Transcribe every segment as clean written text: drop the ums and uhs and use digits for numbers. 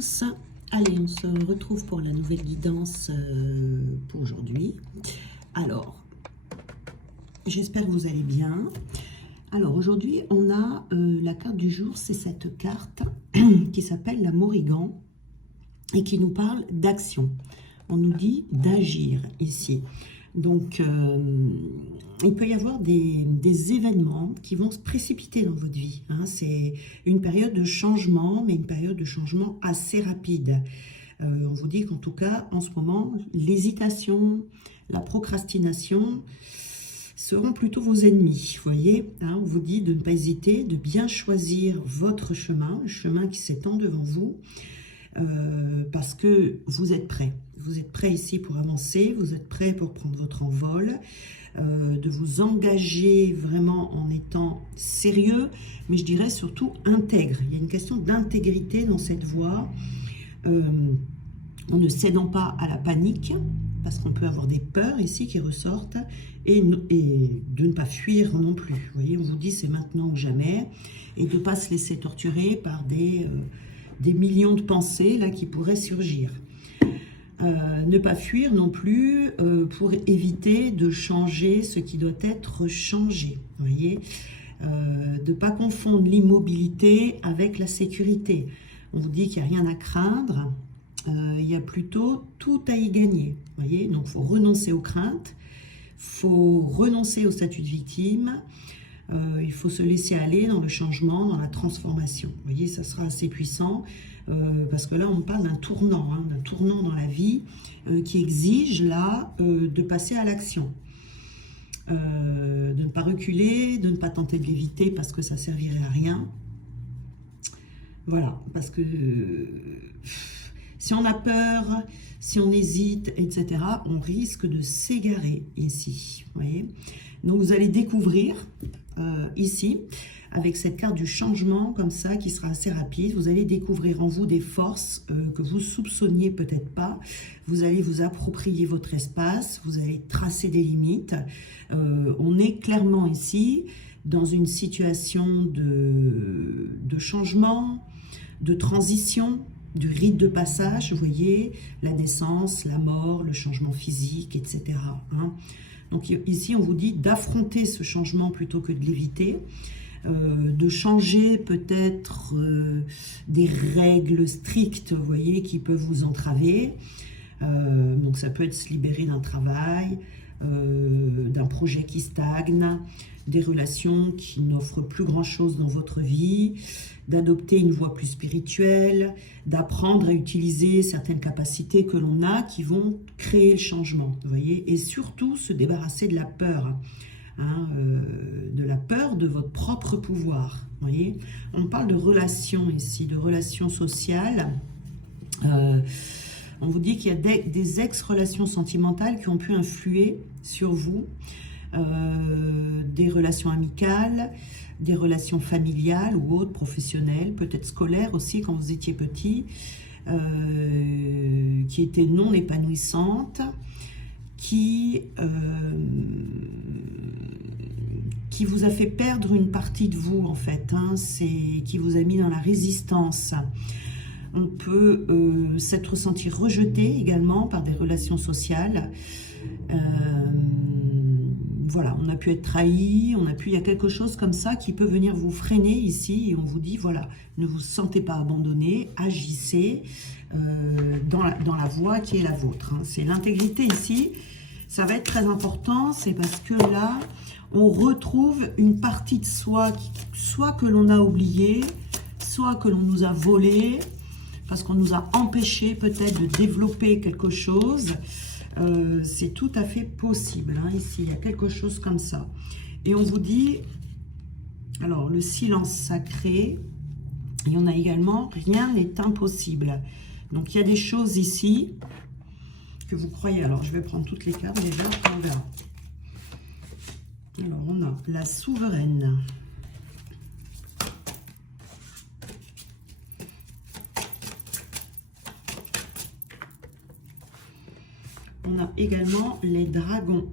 tous. Allez, on se retrouve pour la nouvelle guidance pour aujourd'hui. Alors, j'espère que vous allez bien. Alors, aujourd'hui, on a la carte du jour, c'est cette carte qui s'appelle la Morrigan et qui nous parle d'action. On nous dit d'agir ici. Donc, il peut y avoir des événements qui vont se précipiter dans votre vie. Hein. C'est une période de changement, mais une période de changement assez rapide. On vous dit qu'en tout cas, en ce moment, l'hésitation, la procrastination seront plutôt vos ennemis. Vous voyez, hein, on vous dit de ne pas hésiter, de bien choisir votre chemin, le chemin qui s'étend devant vous, parce que vous êtes prêts. Vous êtes prêts ici pour avancer, vous êtes prêts pour prendre votre envol, de vous engager vraiment en étant sérieux, mais je dirais surtout intègre. Il y a une question d'intégrité dans cette voie, en ne cédant pas à la panique, parce qu'on peut avoir des peurs ici qui ressortent, et de ne pas fuir non plus. Vous voyez, on vous dit c'est maintenant ou jamais, et de ne pas se laisser torturer par des millions de pensées là qui pourraient surgir. Ne pas fuir non plus pour éviter de changer ce qui doit être changé. Vous voyez, de ne pas confondre l'immobilité avec la sécurité. On vous dit qu'il n'y a rien à craindre, il y a plutôt tout à y gagner. Vous voyez, donc il faut renoncer aux craintes, il faut renoncer au statut de victime, il faut se laisser aller dans le changement, dans la transformation. Vous voyez, ça sera assez puissant. Parce que là, on parle d'un tournant dans la vie qui exige là de passer à l'action, de ne pas reculer, de ne pas tenter de l'éviter parce que ça servirait à rien. Voilà, parce que si on a peur, si on hésite, etc., on risque de s'égarer ici. Vous voyez, donc vous allez découvrir ici, avec cette carte du changement comme ça, qui sera assez rapide, vous allez découvrir en vous des forces que vous soupçonniez peut-être pas. Vous allez vous approprier votre espace, vous allez tracer des limites. On est clairement ici dans une situation de changement, de transition, du rite de passage, vous voyez, la naissance, la mort, le changement physique, etc. Hein. Donc ici, on vous dit d'affronter ce changement plutôt que de l'éviter. De changer peut-être des règles strictes, vous voyez, qui peuvent vous entraver. Donc ça peut être se libérer d'un travail, d'un projet qui stagne, des relations qui n'offrent plus grand-chose dans votre vie, d'adopter une voie plus spirituelle, d'apprendre à utiliser certaines capacités que l'on a qui vont créer le changement, vous voyez, et surtout se débarrasser de la peur. Hein, de la peur de votre propre pouvoir. Vous voyez, on parle de relations ici, de relations sociales. On vous dit qu'il y a des ex-relations sentimentales qui ont pu influer sur vous, des relations amicales, des relations familiales ou autres, professionnelles, peut-être scolaires aussi quand vous étiez petit, qui étaient non épanouissantes, qui vous a fait perdre une partie de vous, en fait, hein, qui vous a mis dans la résistance. On peut s'être senti rejeté également par des relations sociales. Voilà, on a pu être trahi, il y a quelque chose comme ça qui peut venir vous freiner ici, et on vous dit, voilà, ne vous sentez pas abandonné, agissez dans la voie qui est la vôtre. Hein. C'est l'intégrité ici, ça va être très important, c'est parce que là, on retrouve une partie de soi, soit que l'on a oublié, soit que l'on nous a volé, parce qu'on nous a empêché peut-être de développer quelque chose. C'est tout à fait possible. Hein, ici, il y a quelque chose comme ça. Et on vous dit, alors, le silence sacré, il y en a également, rien n'est impossible. Donc, il y a des choses ici que vous croyez. Alors, je vais prendre toutes les cartes déjà, on verra. Alors, on a la souveraine. On a également les dragons.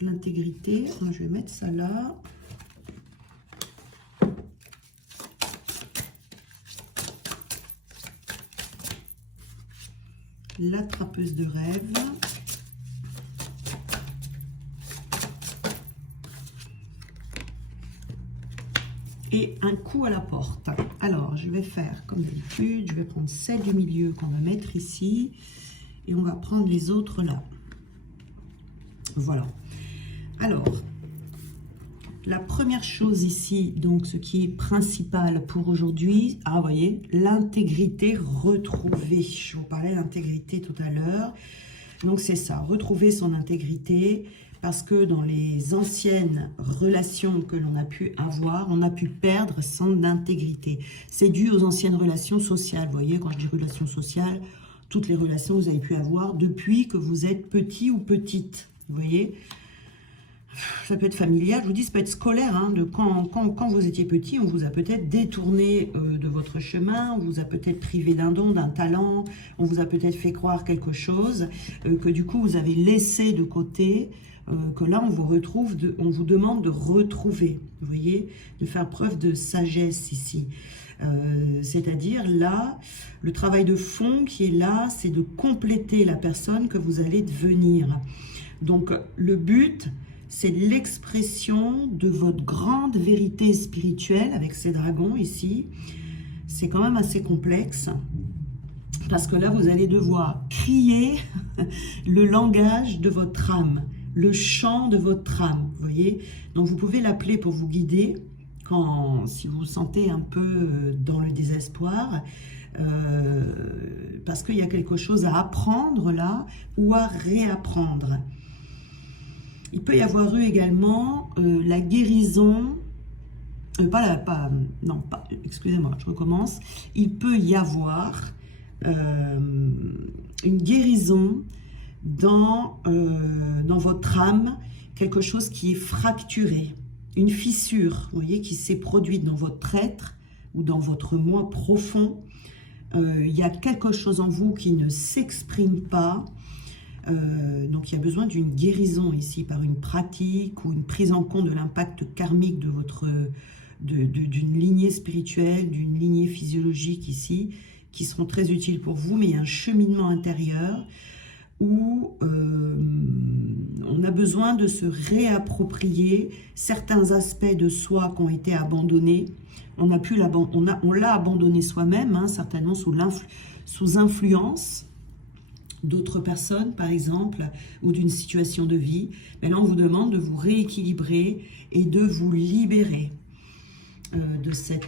L'intégrité. Je vais mettre ça là. l'attrapeuse de rêve. Et un coup à la porte. Alors, je vais faire comme d'habitude, je vais prendre celle du milieu qu'on va mettre ici. Et on va prendre les autres là. Voilà. Alors, la première chose ici, donc ce qui est principal pour aujourd'hui, vous voyez, l'intégrité retrouvée. Je vous parlais d'intégrité tout à l'heure. Donc c'est ça, retrouver son intégrité, parce que dans les anciennes relations que l'on a pu avoir, on a pu perdre son intégrité. C'est dû aux anciennes relations sociales. Vous voyez, quand je dis relations sociales, toutes les relations que vous avez pu avoir depuis que vous êtes petit ou petite. Vous voyez, ça peut être familial, je vous dis, ça peut être scolaire. Hein, quand vous étiez petit, on vous a peut-être détourné de votre chemin, on vous a peut-être privé d'un don, d'un talent, on vous a peut-être fait croire quelque chose que du coup vous avez laissé de côté, que là on vous retrouve, on vous demande de retrouver. Vous voyez, de faire preuve de sagesse ici. C'est-à-dire là, le travail de fond qui est là, c'est de compléter la personne que vous allez devenir. Donc le but, c'est l'expression de votre grande vérité spirituelle avec ces dragons ici. C'est quand même assez complexe parce que là, vous allez devoir crier le langage de votre âme, le chant de votre âme, vous voyez. Donc vous pouvez l'appeler pour vous guider si vous vous sentez un peu dans le désespoir, parce qu'il y a quelque chose à apprendre là ou à réapprendre. Il peut y avoir eu également la guérison, excusez-moi, je recommence. Il peut y avoir une guérison dans votre âme, quelque chose qui est fracturé, une fissure, vous voyez, qui s'est produite dans votre être ou dans votre moi profond. Il y a quelque chose en vous qui ne s'exprime pas. Donc il y a besoin d'une guérison ici par une pratique ou une prise en compte de l'impact karmique de d'une lignée spirituelle, d'une lignée physiologique ici, qui seront très utiles pour vous, mais il y a un cheminement intérieur où on a besoin de se réapproprier certains aspects de soi qui ont été abandonnés. On l'a abandonné soi-même, hein, certainement sous influence d'autres personnes, par exemple, ou d'une situation de vie. Mais là, on vous demande de vous rééquilibrer et de vous libérer de cette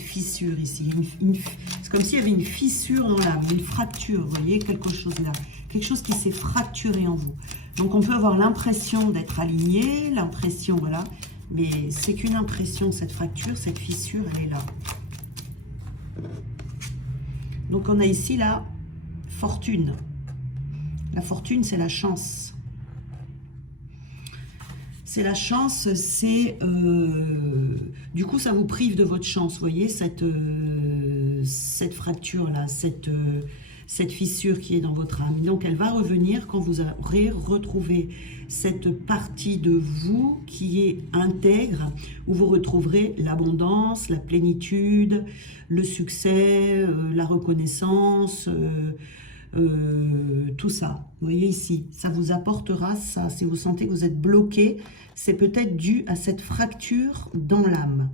fissure ici. C'est comme s'il y avait une fissure dans l'âme, une fracture, vous voyez, quelque chose là. Quelque chose qui s'est fracturé en vous. Donc, on peut avoir l'impression d'être aligné, l'impression, voilà, mais c'est qu'une impression, cette fracture, cette fissure, elle est là. Donc, on a ici, là, fortune. La fortune, c'est la chance. C'est la chance, c'est... du coup, ça vous prive de votre chance, vous voyez, cette fracture-là, cette fissure qui est dans votre âme. Donc, elle va revenir quand vous aurez retrouvé cette partie de vous qui est intègre, où vous retrouverez l'abondance, la plénitude, le succès, la reconnaissance... tout ça, vous voyez ici, ça vous apportera ça. Si vous sentez que vous êtes bloqué, c'est peut-être dû à cette fracture dans l'âme.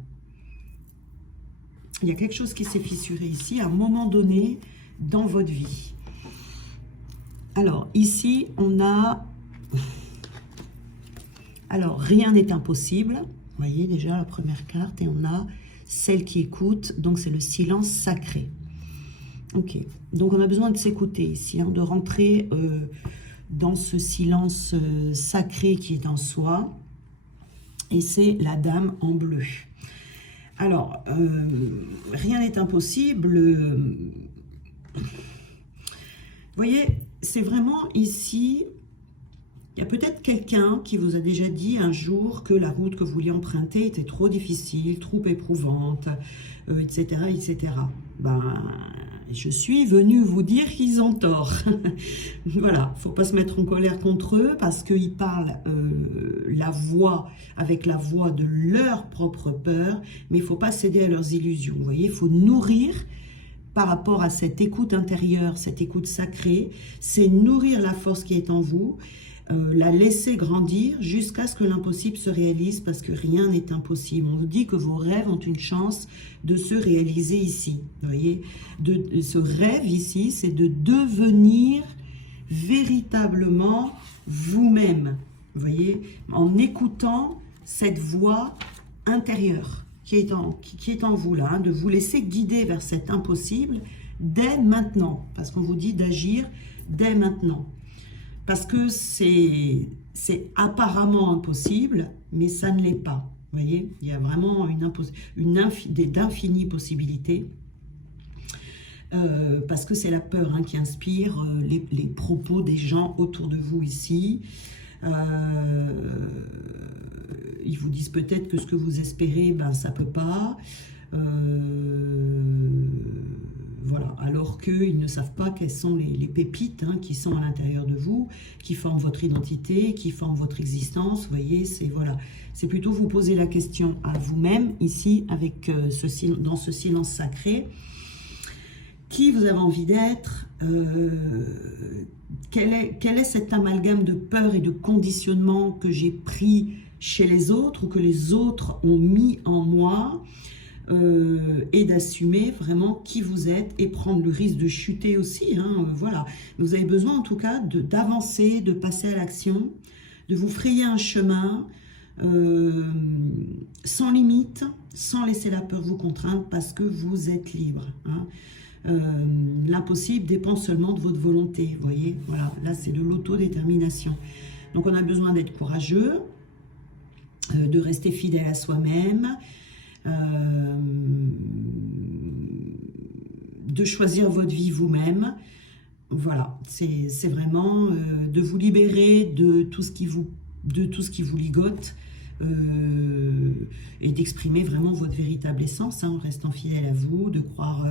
Il y a quelque chose qui s'est fissuré ici à un moment donné dans votre vie. Alors ici on a, alors rien n'est impossible, vous voyez déjà la première carte, et on a celle qui écoute, donc c'est le silence sacré. Ok, donc on a besoin de s'écouter ici, hein, de rentrer dans ce silence sacré qui est en soi. Et c'est la dame en bleu. Alors, rien n'est impossible. Vous voyez, c'est vraiment ici, il y a peut-être quelqu'un qui vous a déjà dit un jour que la route que vous vouliez emprunter était trop difficile, trop éprouvante, etc., etc. Ben... je suis venue vous dire qu'ils ont tort. Voilà, il ne faut pas se mettre en colère contre eux parce qu'ils parlent avec la voix de leur propre peur, mais il ne faut pas céder à leurs illusions. Vous voyez, il faut nourrir par rapport à cette écoute intérieure, cette écoute sacrée, c'est nourrir la force qui est en vous, la laisser grandir jusqu'à ce que l'impossible se réalise, parce que rien n'est impossible. On vous dit que vos rêves ont une chance de se réaliser ici. Vous voyez, ce rêve ici, c'est de devenir véritablement vous-même. Vous voyez, en écoutant cette voix intérieure qui est en vous là, hein, de vous laisser guider vers cet impossible dès maintenant, parce qu'on vous dit d'agir dès maintenant. Parce que c'est apparemment impossible, mais ça ne l'est pas. Vous voyez, il y a vraiment d'infinies possibilités. Parce que c'est la peur hein, qui inspire les propos des gens autour de vous ici. Ils vous disent peut-être que ce que vous espérez, ben, ça ne peut pas. Voilà, alors qu'ils ne savent pas quelles sont les pépites hein, qui sont à l'intérieur de vous, qui forment votre identité, qui forment votre existence. Vous voyez, c'est plutôt vous poser la question à vous-même, ici, avec dans ce silence sacré. Qui vous avez envie d'être, quel est cet amalgame de peur et de conditionnement que j'ai pris chez les autres ou que les autres ont mis en moi, et d'assumer vraiment qui vous êtes et prendre le risque de chuter aussi. Hein, voilà. Vous avez besoin en tout cas d'avancer, de passer à l'action, de vous frayer un chemin sans limite, sans laisser la peur vous contraindre parce que vous êtes libre. Hein. L'impossible dépend seulement de votre volonté. Vous voyez, voilà, là c'est de l'autodétermination. Donc on a besoin d'être courageux, de rester fidèle à soi-même, de choisir votre vie vous-même. Voilà, c'est vraiment de vous libérer de tout ce qui vous ligote, et d'exprimer vraiment votre véritable essence, hein, en restant fidèle à vous, de croire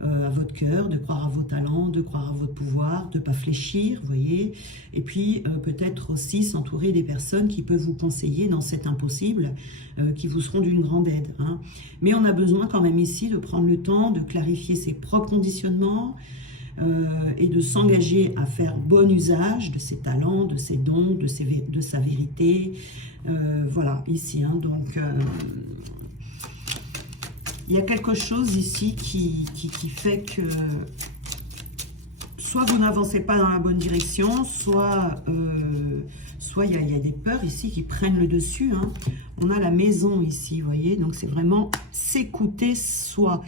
à votre cœur, de croire à vos talents, de croire à votre pouvoir, de ne pas fléchir, vous voyez, et puis peut-être aussi s'entourer des personnes qui peuvent vous conseiller dans cet impossible, qui vous seront d'une grande aide. Hein. Mais on a besoin quand même ici de prendre le temps de clarifier ses propres conditionnements, et de s'engager à faire bon usage de ses talents, de ses dons, de sa vérité. Voilà, ici. Hein, donc, il y a quelque chose ici qui fait que soit vous n'avancez pas dans la bonne direction, soit il y a des peurs ici qui prennent le dessus. Hein. On a la maison ici, vous voyez, donc c'est vraiment s'écouter soi,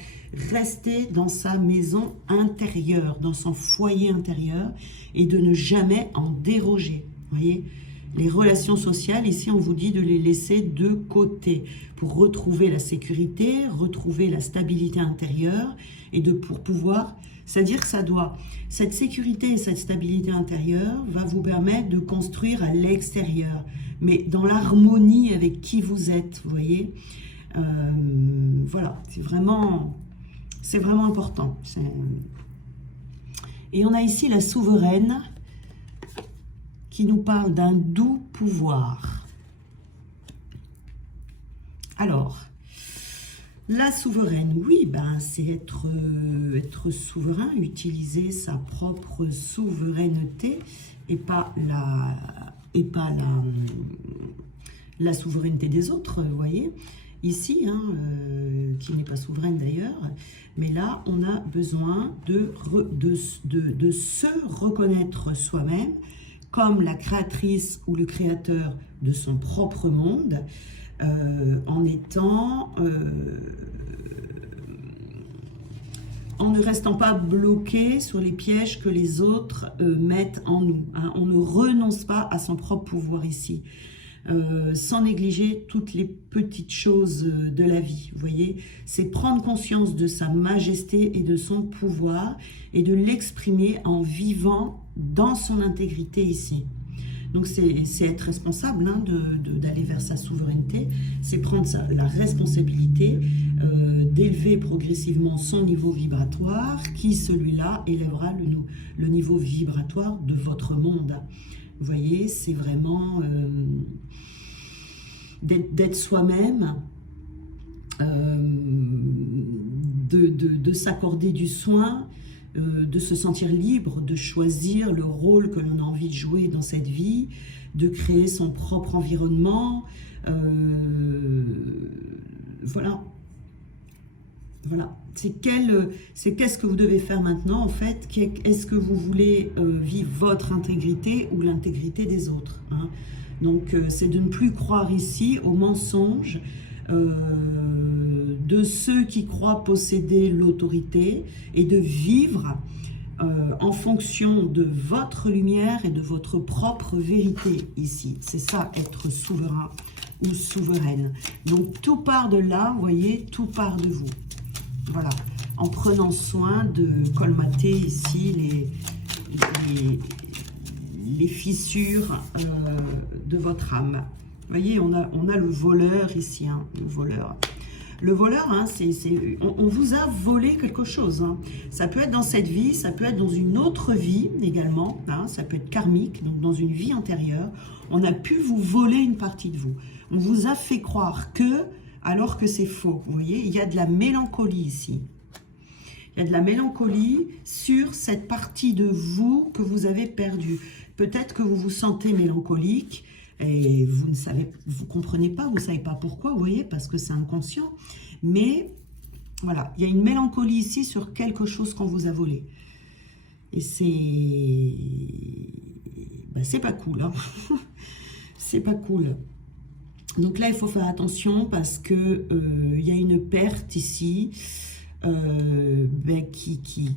rester dans sa maison intérieure, dans son foyer intérieur, et de ne jamais en déroger, vous voyez. Les relations sociales, ici, on vous dit de les laisser de côté pour retrouver la sécurité, retrouver la stabilité intérieure et pour pouvoir, c'est-à-dire que cette sécurité et cette stabilité intérieure va vous permettre de construire à l'extérieur, mais dans l'harmonie avec qui vous êtes, vous voyez. Voilà, c'est vraiment important. Et on a ici la souveraine qui nous parle d'un doux pouvoir. Alors, la souveraine, oui, ben, c'est être souverain, utiliser sa propre souveraineté et pas la souveraineté des autres, vous voyez. Ici, hein, qui n'est pas souveraine d'ailleurs, mais là, on a besoin de se reconnaître soi-même comme la créatrice ou le créateur de son propre monde, en ne restant pas bloqué sur les pièges que les autres mettent en nous. Hein. On ne renonce pas à son propre pouvoir ici. Sans négliger toutes les petites choses de la vie, vous voyez, c'est prendre conscience de sa majesté et de son pouvoir et de l'exprimer en vivant dans son intégrité ici. Donc c'est être responsable hein, d'aller vers sa souveraineté, c'est prendre la responsabilité d'élever progressivement son niveau vibratoire, qui celui-là élèvera le niveau vibratoire de votre monde. Vous voyez, c'est vraiment d'être soi-même, de s'accorder du soin, de se sentir libre, de choisir le rôle que l'on a envie de jouer dans cette vie, de créer son propre environnement. Voilà. Voilà. C'est qu'est-ce que vous devez faire maintenant en fait. Est-ce que vous voulez vivre votre intégrité ou l'intégrité des autres, hein? Donc c'est de ne plus croire ici aux mensonges de ceux qui croient posséder l'autorité et de vivre en fonction de votre lumière et de votre propre vérité ici. C'est ça, être souverain ou souveraine. Donc tout part de là, vous voyez, tout part de vous. Voilà, en prenant soin de colmater ici les fissures de votre âme. Vous voyez, on a le voleur ici, hein, le voleur. Le voleur, hein, on vous a volé quelque chose, hein. Ça peut être dans cette vie, ça peut être dans une autre vie également, hein, ça peut être karmique, donc dans une vie antérieure. On a pu vous voler une partie de vous. On vous a fait croire que, alors que c'est faux. Vous voyez, il y a de la mélancolie ici. Il y a de la mélancolie sur cette partie de vous que vous avez perdue. Peut-être que vous vous sentez mélancolique et vous ne savez, vous comprenez pas, vous ne savez pas pourquoi, vous voyez, parce que c'est inconscient. Mais voilà, il y a une mélancolie ici sur quelque chose qu'on vous a volé. Et c'est pas cool, hein. C'est pas cool. Donc là, il faut faire attention parce que il y a une perte ici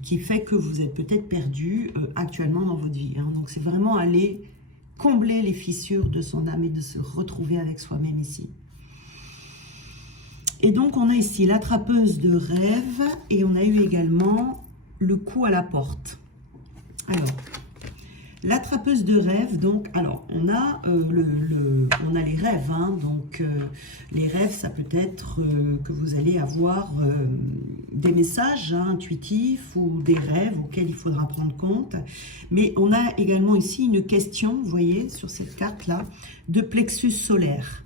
qui fait que vous êtes peut-être perdu actuellement dans votre vie, hein. Donc c'est vraiment aller combler les fissures de son âme et de se retrouver avec soi-même ici. Et donc on a ici l'attrapeuse de rêves et on a eu également le coup à la porte. Alors, l'attrapeuse de rêves, donc, alors, on a les rêves, hein, donc les rêves, ça peut être que vous allez avoir des messages, hein, intuitifs ou des rêves auxquels il faudra prendre compte. Mais on a également ici une question, vous voyez, sur cette carte-là, de plexus solaire.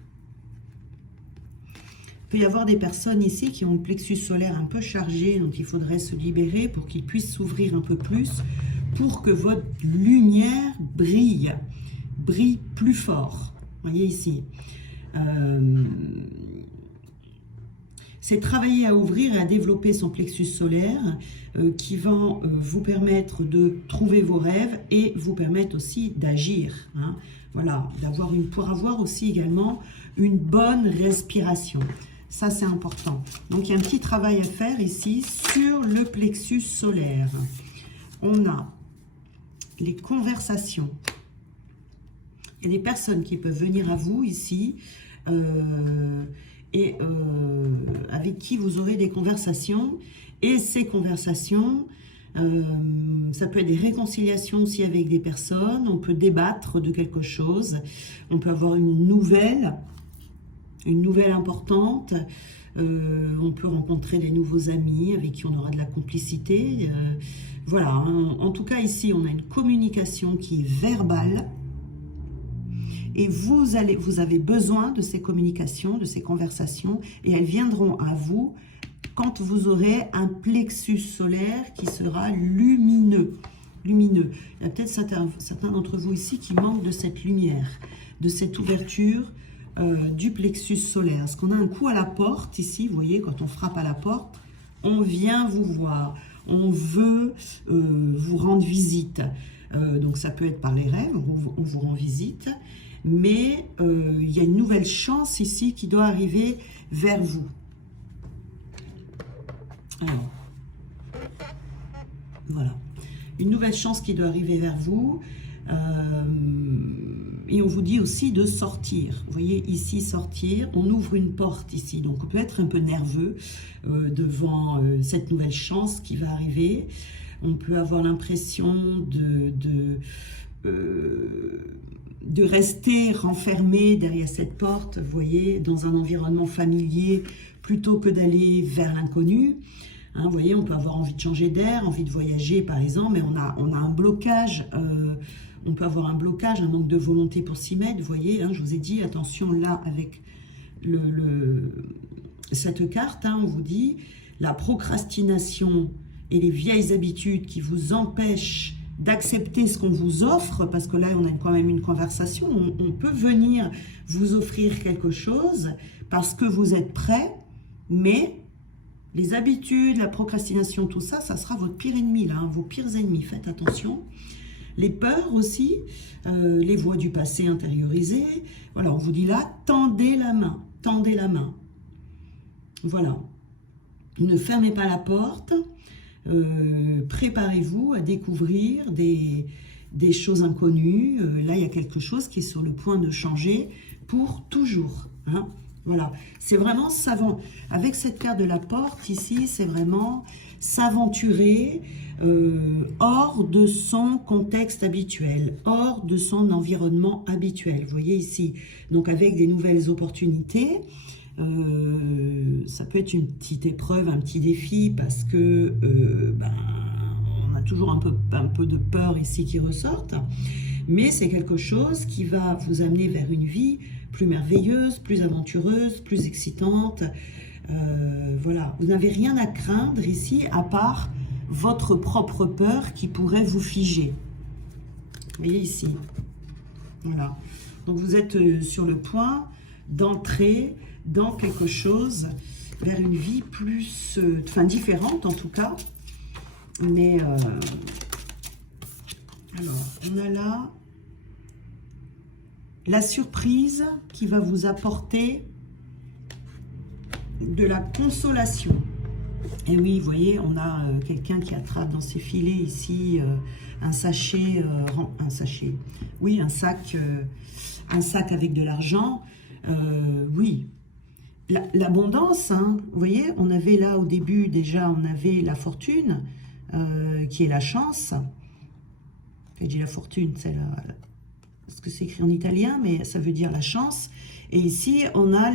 Il peut y avoir des personnes ici qui ont le plexus solaire un peu chargé, donc il faudrait se libérer pour qu'il puisse s'ouvrir un peu plus, pour que votre lumière brille plus fort. Vous voyez ici. C'est travailler à ouvrir et à développer son plexus solaire qui va vous permettre de trouver vos rêves et vous permettre aussi d'agir, hein. Voilà, pour avoir aussi également une bonne respiration. Ça, c'est important. Donc, il y a un petit travail à faire ici sur le plexus solaire. On a les conversations. Il y a des personnes qui peuvent venir à vous ici avec qui vous aurez des conversations. Et ces conversations, ça peut être des réconciliations aussi avec des personnes. On peut débattre de quelque chose. On peut avoir une nouvelle importante. On peut rencontrer des nouveaux amis avec qui on aura de la complicité. Voilà, hein. En tout cas ici on a une communication qui est verbale et vous avez besoin de ces communications, de ces conversations et elles viendront à vous quand vous aurez un plexus solaire qui sera lumineux. Il y a peut-être certains d'entre vous ici qui manquent de cette lumière, de cette ouverture du plexus solaire. Parce qu'on a un coup à la porte ici, vous voyez, quand on frappe à la porte, on vient vous voir, on veut vous rendre visite. Donc ça peut être par les rêves, on vous rend visite, mais il y a une nouvelle chance ici qui doit arriver vers vous. Alors, voilà, une nouvelle chance qui doit arriver vers vous. Et on vous dit aussi de sortir. Vous voyez ici sortir, on ouvre une porte ici. Donc on peut être un peu nerveux devant cette nouvelle chance qui va arriver. On peut avoir l'impression de rester renfermé derrière cette porte, vous voyez, dans un environnement familier plutôt que d'aller vers l'inconnu. Hein, vous voyez, on peut avoir envie de changer d'air, envie de voyager par exemple, mais on a un blocage. On peut avoir un blocage, un manque de volonté pour s'y mettre. Vous voyez, hein, je vous ai dit, attention là avec cette carte, hein, on vous dit, la procrastination et les vieilles habitudes qui vous empêchent d'accepter ce qu'on vous offre, parce que là, on a quand même une conversation, on peut venir vous offrir quelque chose parce que vous êtes prêt, mais les habitudes, la procrastination, tout ça, ça sera votre pire ennemi, là, hein, vos pires ennemis, faites attention. Les peurs aussi, les voix du passé intériorisées, voilà, on vous dit là, tendez la main, tendez la main. Voilà, ne fermez pas la porte, préparez-vous à découvrir des choses inconnues. Là, il y a quelque chose qui est sur le point de changer pour toujours. Hein. Voilà, c'est vraiment savant. Avec cette carte de la porte ici, c'est vraiment s'aventurer hors de son contexte habituel, hors de son environnement habituel. Vous voyez ici, donc avec des nouvelles opportunités. Ça peut être une petite épreuve, un petit défi, parce que on a toujours un peu de peur ici qui ressortent, mais c'est quelque chose qui va vous amener vers une vie plus merveilleuse, plus aventureuse, plus excitante. Voilà, vous n'avez rien à craindre ici, à part votre propre peur qui pourrait vous figer. Vous voyez ici, voilà. Donc vous êtes sur le point d'entrer dans quelque chose, vers une vie plus, différente en tout cas. Mais, alors, on a là la surprise qui va vous apporter de la consolation. Et oui, vous voyez, on a quelqu'un qui attrape dans ses filets ici un sachet, oui, un sac avec de l'argent. Oui, l'abondance, hein, vous voyez, on avait là au début déjà, on avait la fortune, qui est la chance. J'ai dit la fortune, c'est parce que c'est écrit en italien, mais ça veut dire la chance. Et ici, on a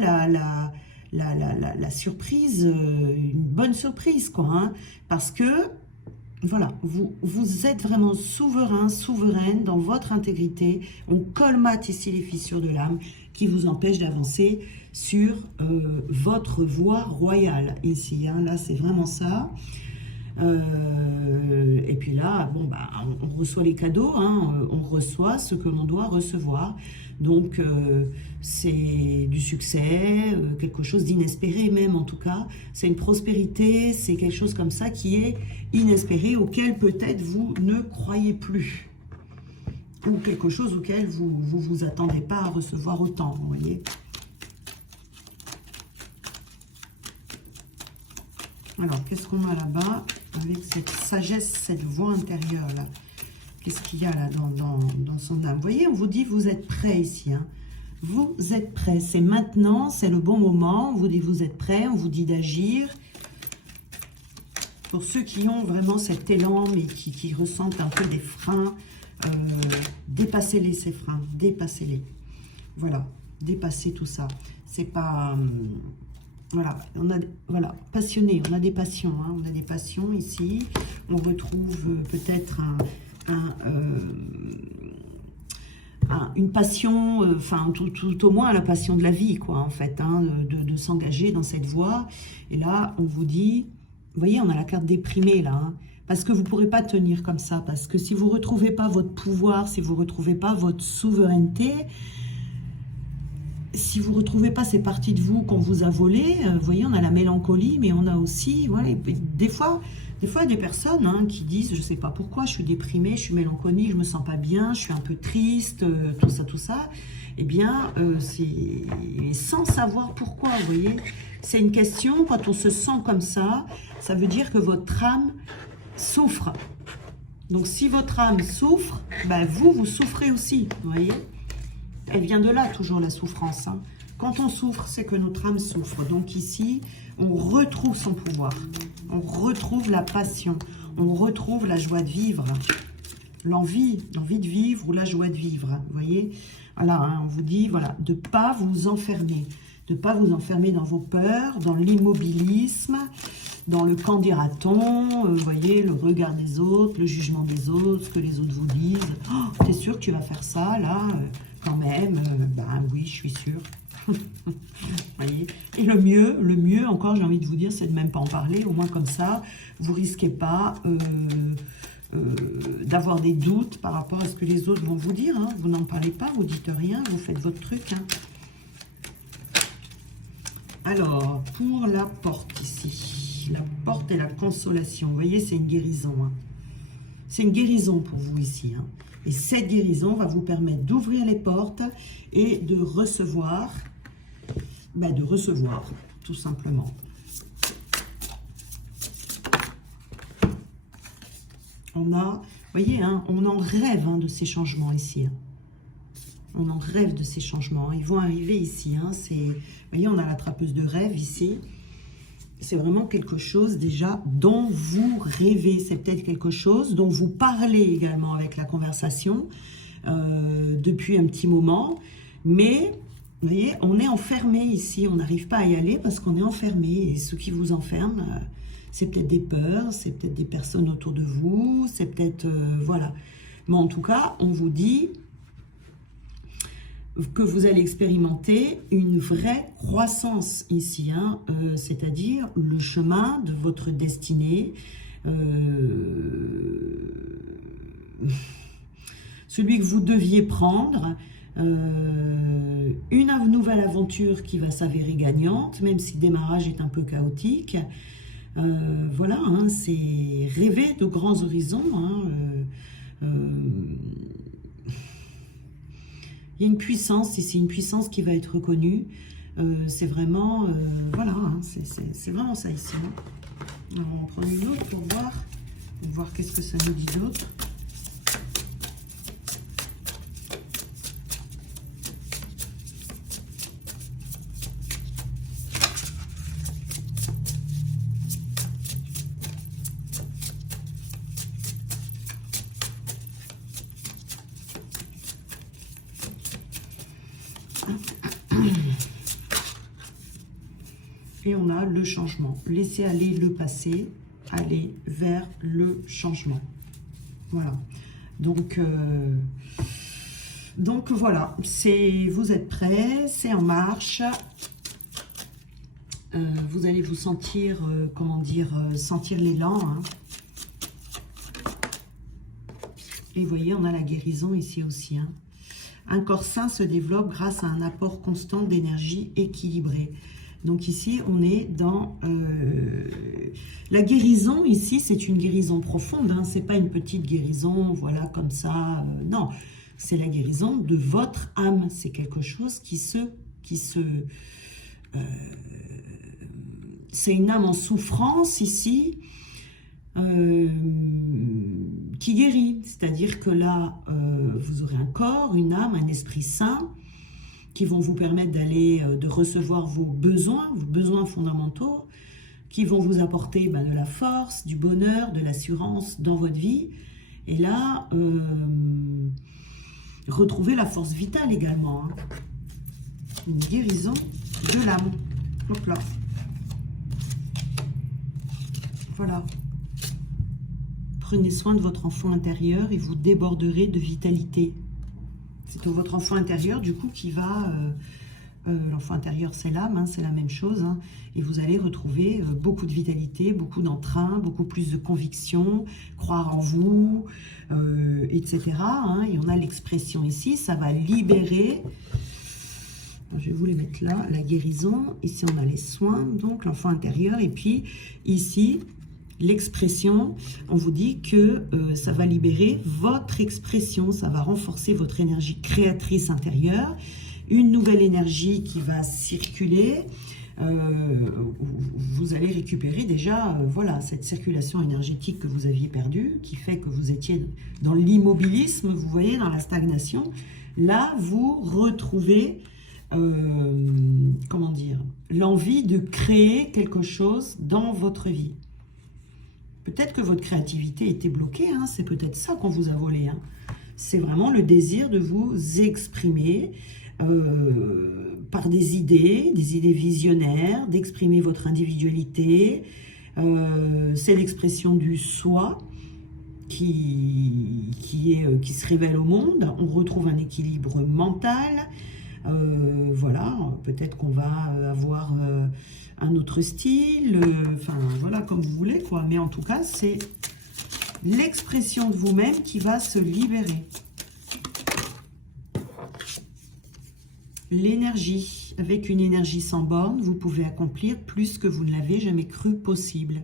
la surprise, une bonne surprise, quoi, hein, parce que, voilà, vous êtes vraiment souverain, souveraine dans votre intégrité. On colmate ici les fissures de l'âme qui vous empêchent d'avancer sur votre voie royale, ici, hein, là, c'est vraiment ça. Et puis là, bon, on reçoit les cadeaux, hein, on reçoit ce que l'on doit recevoir. Donc, c'est du succès, quelque chose d'inespéré même en tout cas. C'est une prospérité, c'est quelque chose comme ça qui est inespéré, auquel peut-être vous ne croyez plus. Ou quelque chose auquel vous attendez pas à recevoir autant, vous voyez. Alors, qu'est-ce qu'on a là-bas avec cette sagesse, cette voix intérieure là? Qu'est-ce qu'il y a là dans son âme? Vous voyez, on vous dit, vous êtes prêts ici. Hein. Vous êtes prêts. C'est maintenant, c'est le bon moment. On vous dit, vous êtes prêts. On vous dit d'agir. Pour ceux qui ont vraiment cet élan, mais qui ressentent un peu des freins, dépassez-les ces freins. Dépassez-les. Voilà. Dépassez tout ça. C'est pas... voilà, passionné, on a des passions, hein, on a des passions ici, on retrouve peut-être une passion, tout au moins la passion de la vie, quoi, en fait, hein, de s'engager dans cette voie. Et là, on vous dit, vous voyez, on a la carte déprimée, là, hein, parce que vous ne pourrez pas tenir comme ça, parce que si vous ne retrouvez pas votre pouvoir, si vous ne retrouvez pas votre souveraineté, si vous ne retrouvez pas ces parties de vous qu'on vous a volées, vous voyez, on a la mélancolie, mais on a aussi, voilà, des fois, des personnes, hein, qui disent, je ne sais pas pourquoi, je suis déprimée, je suis mélancolique, je ne me sens pas bien, je suis un peu triste, tout ça. Eh bien, c'est sans savoir pourquoi, vous voyez. C'est une question, quand on se sent comme ça veut dire que votre âme souffre. Donc, si votre âme souffre, vous souffrez aussi, vous voyez. Elle vient de là, toujours, la souffrance. Hein. Quand on souffre, c'est que notre âme souffre. Donc ici, on retrouve son pouvoir. On retrouve la passion. On retrouve la joie de vivre. L'envie de vivre ou la joie de vivre. Vous voyez, voilà, hein, on vous dit, voilà, de ne pas vous enfermer. De ne pas vous enfermer dans vos peurs, dans l'immobilisme, dans le qu'en dira-t-on, vous voyez, le regard des autres, le jugement des autres, ce que les autres vous disent. Oh, t'es sûr que tu vas faire ça, là quand même, oui, je suis sûre. Voyez. Et le mieux encore, j'ai envie de vous dire, c'est de même pas en parler. Au moins comme ça, vous risquez pas d'avoir des doutes par rapport à ce que les autres vont vous dire. Hein. Vous n'en parlez pas, vous dites rien, vous faites votre truc. Hein. Alors, pour la porte ici, la porte et la consolation, vous voyez, c'est une guérison. Hein. C'est une guérison pour vous ici. Hein. Et cette guérison va vous permettre d'ouvrir les portes et de recevoir, tout simplement. On a, vous voyez, hein, on en rêve hein, de ces changements ici. Hein. On en rêve de ces changements. Hein. Ils vont arriver ici. Hein. Vous voyez, on a la trappeuse de rêve ici. C'est vraiment quelque chose déjà dont vous rêvez. C'est peut-être quelque chose dont vous parlez également avec la conversation depuis un petit moment. Mais, vous voyez, on est enfermé ici. On n'arrive pas à y aller parce qu'on est enfermé. Et ce qui vous enferme, c'est peut-être des peurs, c'est peut-être des personnes autour de vous, c'est peut-être... voilà. Mais en tout cas, on vous dit que vous allez expérimenter une vraie croissance ici, hein, c'est-à-dire le chemin de votre destinée, celui que vous deviez prendre, une nouvelle aventure qui va s'avérer gagnante, même si le démarrage est un peu chaotique. Voilà, hein, c'est rêver de grands horizons, hein, il y a une puissance ici, une puissance qui va être reconnue. C'est vraiment, voilà, hein, c'est vraiment ça ici. Hein. Alors, on va en prendre une autre pour voir qu'est-ce que ça nous dit d'autre. Et on a le changement. Laissez aller le passé, aller vers le changement. Voilà. Donc voilà, vous êtes prêts, c'est en marche. Vous allez vous sentir, comment dire, sentir l'élan. Hein. Et vous voyez, on a la guérison ici aussi. Hein. Un corps sain se développe grâce à un apport constant d'énergie équilibrée. Donc ici, on est dans la guérison. Ici, c'est une guérison profonde. Hein. Ce n'est pas une petite guérison, voilà, comme ça. Non, c'est la guérison de votre âme. C'est quelque chose c'est une âme en souffrance ici, qui guérit. C'est-à-dire que là, vous aurez un corps, une âme, un esprit sain, qui vont vous permettre de recevoir vos besoins fondamentaux, qui vont vous apporter de la force, du bonheur, de l'assurance dans votre vie. Et là, retrouver la force vitale également. Hein. Une guérison de l'âme. Hop là. Voilà. Prenez soin de votre enfant intérieur et vous déborderez de vitalité. C'est votre enfant intérieur, du coup, qui va... l'enfant intérieur, c'est l'âme, hein, c'est la même chose. Hein, et vous allez retrouver beaucoup de vitalité, beaucoup d'entrain, beaucoup plus de conviction, croire en vous, etc. Hein, et on a l'expression ici, ça va libérer... Je vais vous les mettre là, la guérison. Ici, on a les soins, donc l'enfant intérieur. Et puis, ici... l'expression, on vous dit que ça va libérer votre expression, ça va renforcer votre énergie créatrice intérieure, une nouvelle énergie qui va circuler, vous allez récupérer déjà voilà, cette circulation énergétique que vous aviez perdue, qui fait que vous étiez dans l'immobilisme, vous voyez, dans la stagnation. Là, vous retrouvez, comment dire, l'envie de créer quelque chose dans votre vie. Peut-être que votre créativité était bloquée, hein, c'est peut-être ça qu'on vous a volé. Hein. C'est vraiment le désir de vous exprimer par des idées visionnaires, d'exprimer votre individualité. C'est l'expression du soi qui se révèle au monde. On retrouve un équilibre mental, Voilà, peut-être qu'on va avoir un autre style, enfin voilà, comme vous voulez, quoi. Mais en tout cas, c'est l'expression de vous-même qui va se libérer. L'énergie, avec une énergie sans borne, vous pouvez accomplir plus que vous ne l'avez jamais cru possible.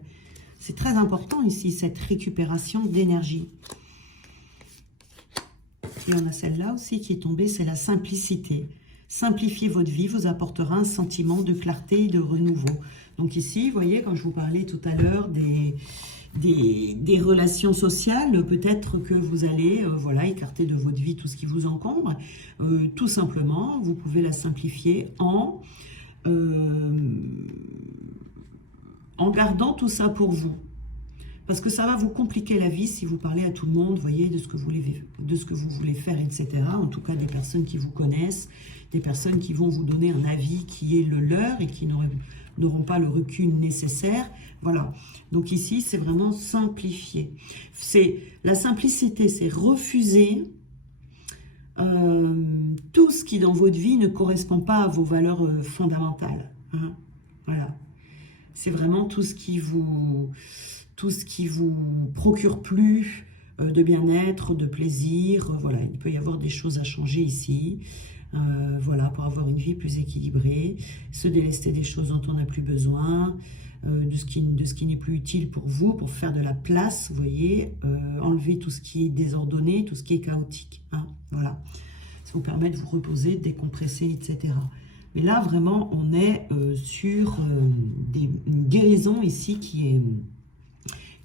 C'est très important ici, cette récupération d'énergie. Et on a celle-là aussi qui est tombée, c'est la simplicité. Simplifier votre vie vous apportera un sentiment de clarté et de renouveau. Donc ici, vous voyez, quand je vous parlais tout à l'heure des relations sociales, peut-être que vous allez voilà, écarter de votre vie tout ce qui vous encombre. Tout simplement, vous pouvez la simplifier en gardant tout ça pour vous. Parce que ça va vous compliquer la vie si vous parlez à tout le monde, vous voyez, de ce que vous voulez faire, etc. En tout cas, des personnes qui vous connaissent, des personnes qui vont vous donner un avis qui est le leur et qui n'auront pas le recul nécessaire. Voilà. Donc ici, c'est vraiment simplifier. La simplicité, c'est refuser tout ce qui dans votre vie ne correspond pas à vos valeurs fondamentales. Hein. Voilà. C'est vraiment tout ce qui vous procure plus de bien-être, de plaisir. Voilà, il peut y avoir des choses à changer ici. Voilà, pour avoir une vie plus équilibrée, se délester des choses dont on n'a plus besoin, de ce qui n'est plus utile pour vous, pour faire de la place, vous voyez, enlever tout ce qui est désordonné, tout ce qui est chaotique. Hein, voilà, ça vous permet de vous reposer, de décompresser, etc. Mais là, vraiment, on est sur une guérison ici qui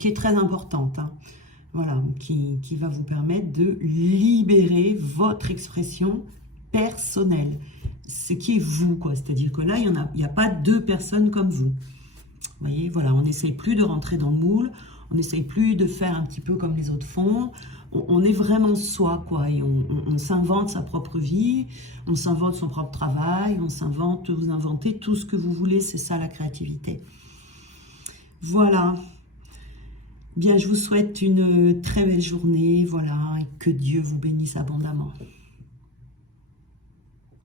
est très importante. Hein. Voilà, qui va vous permettre de libérer votre expression personnelle. Ce qui est vous, quoi. C'est-à-dire que là, il n'y a pas deux personnes comme vous. Vous voyez, voilà, on n'essaye plus de rentrer dans le moule, on n'essaye plus de faire un petit peu comme les autres font. On est vraiment soi, quoi, et on s'invente sa propre vie, on s'invente son propre travail, vous inventez tout ce que vous voulez, c'est ça la créativité. Voilà. Bien, je vous souhaite une très belle journée, voilà, et que Dieu vous bénisse abondamment.